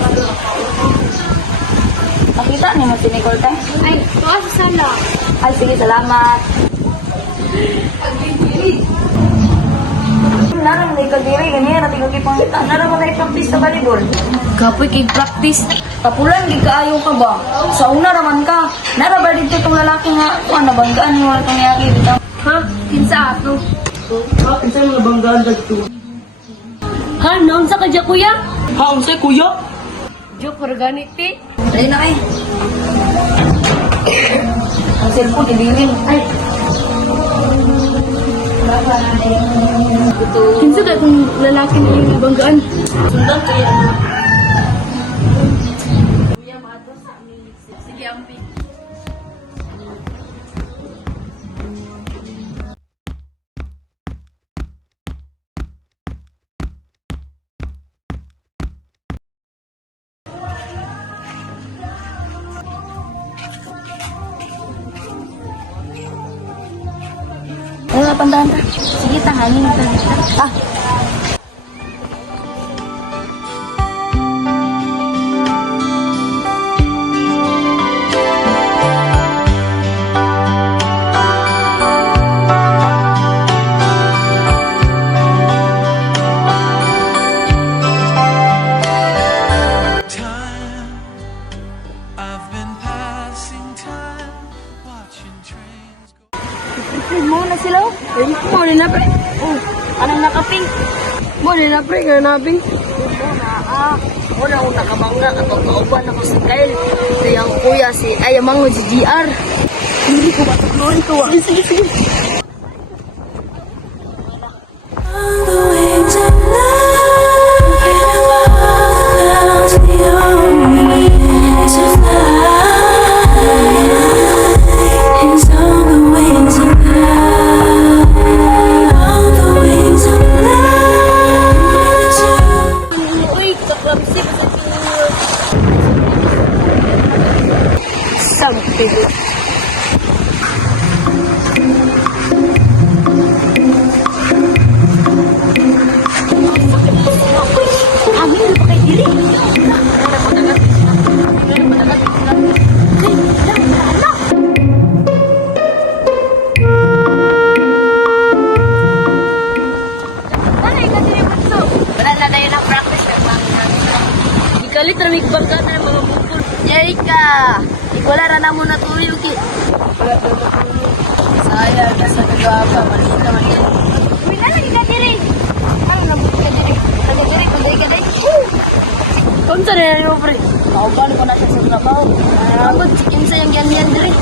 Ay. Nakita niyo mo si Nicole tayo? Ay, tuwa sa sala. Ay, sige, salamat. Naram na ikagiri, ganyan natin kagipangita. Naram na i-practice sa volleyball. Kapoy kay practice. Kapulan, di kaayo ka ba? Sa una raman ka. Nara ba dito itong lalaki nga, nabanggaan mo na itong yari dito? Ha? Kinsa ato? Ha, kinsa yung nabanggaan dagto? Ha? Naon sa kadya kuya? Ha, unsay kuya? Joke organic ti. Dali na eh. Ang cellphone, idilim. Ay. Kinsa ka itong lalaki na yung nabanggaan? Sundan kaya. Sige, ampi. Ay, mapandahan ka. Sige, tanganin ka. Ah. Time, I've been passing time, watching trains go. Mo na sila. Ay, mo rin na pre. Oh, anong nakaping? Mo rin na pre, kaya nabing. Una kabangga katong kauban ako si Kyle. Kaya ang kuya si Ayamango si GR. Hindi ko matutunan to ah. Sige, sige. On the wings of love, and above the clouds, the only way to fly is on the wings of love. On the wings of love. Uy, kaklapsi pa sa tinuwa. Sabi ko. Amin na pa kay diri. Wala na tayo ng practice. Ikalit na may bangga na ng mga bukol. Yay ka! Wala ra na mo na tuloy, Uki. Sayang, nasa nag-aaba. Maliit naman yan. Uy, na lagi ka diri. Ano na mo ka diri? Taga-diri, kunday ka diri. Kunsa na yan mo pre? Kauban ko na siya sa trabaho. Abot, si Kinsa yung ganyan diri.